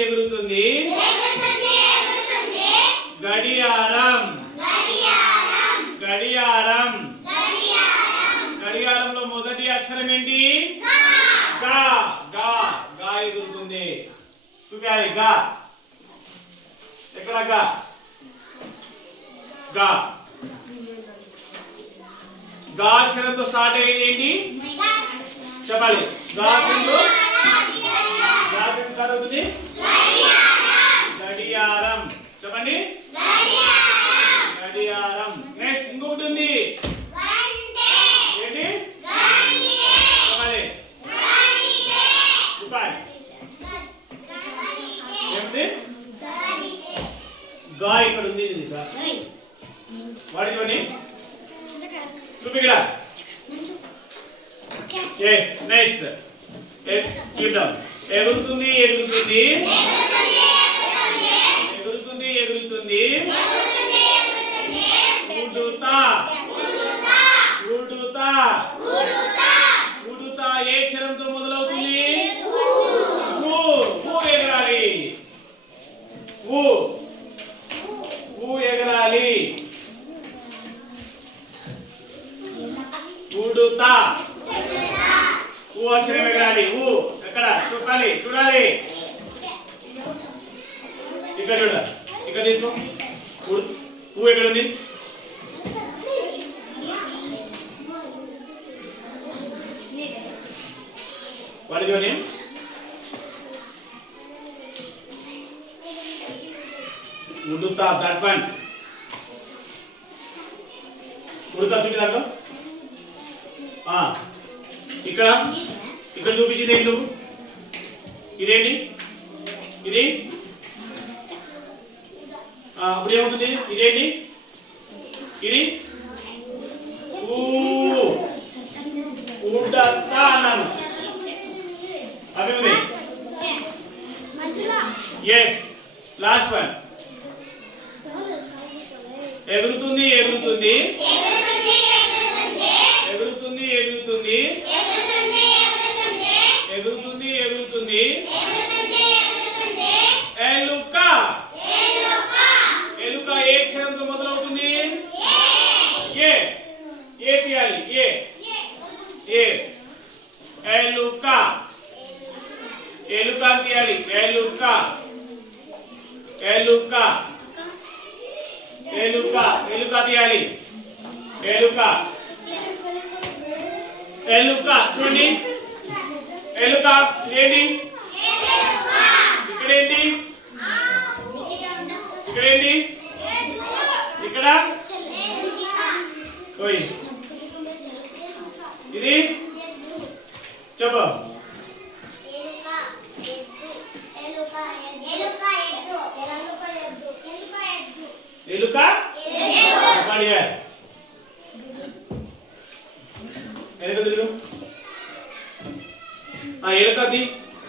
ఎగురుతుంది గడియారం గడియారం గడియారంలో మొదటి అక్షరం ఏంటి గా గా గా ఎగురుతుంది చూపాలి గా ఎక్కడ గా గా గా అక్షరంతో స్టార్ట్ అయ్యేది ఏంటి చెప్పాలి గా అక్షరంతో స్టార్ట్ అవుతుంది గడియారం చెప్పండి గడియారం నెక్స్ట్ ఇంకొకటి ఉంది ఏంటి చెప్పాలి ఏమిటి గా ఇక్కడ ఉంది వాడి చూడండి చూపి ఇక్కడ yes next keep down ఎగురుతుంది ఎగురుతుంది ఎగురుతుంది ఎగురుతుంది ఉడుతా ఉడుతా ఉడుతా ఏ అక్షరంతో మొదలవుతుంది ఊ ఊ ఎగరాలి ఊ ఊ ఎగరాలి ఉడుతా ఊ అక్షరం ఎగరాలి ఊ ఎక్కడ చూడాలి చూడాలి ఇక్కడ చూడ ఇక్కడ తీసుకో ఊ ఎక్కడ ఉంది వాడి చూడండి ఉడుతా దట్ వన్ ఉడుతా చూపి దాంట్లో ఇక్కడ ఇక్కడ చూపించింది ఏంటి నువ్వు ఇదేంటి ఇది అప్పుడు ఏమవుతుంది ఇదేంటి ఇది ఊడతా అన్నాను అది ఉంది ఎస్ లాస్ట్ వన్ ఎగురుతుంది ఎగురుతుంది ఎగురుతుంది ఎగురుతుంది ఎగురుతుంది ఎగురుతుంది ఎలుక ఎలుక ఏ అక్షరంతో మొదలవుతుంది ఏ ఏ తీయాలి ఏ ఏ ఎలుక ఎలుక తీయాలి ఎలుక ఎలుక ఎలుక ఎలుక తీయాలి ఎలుక ఎలుక చూడండి ఎలుక ఏంటి ఇక్కడేంటి ఇక్కడేంటి ఇక్కడ ఓయ్ ఇది చెప్పు ఎలుక ఎలుక తిరుగు ఎలుకది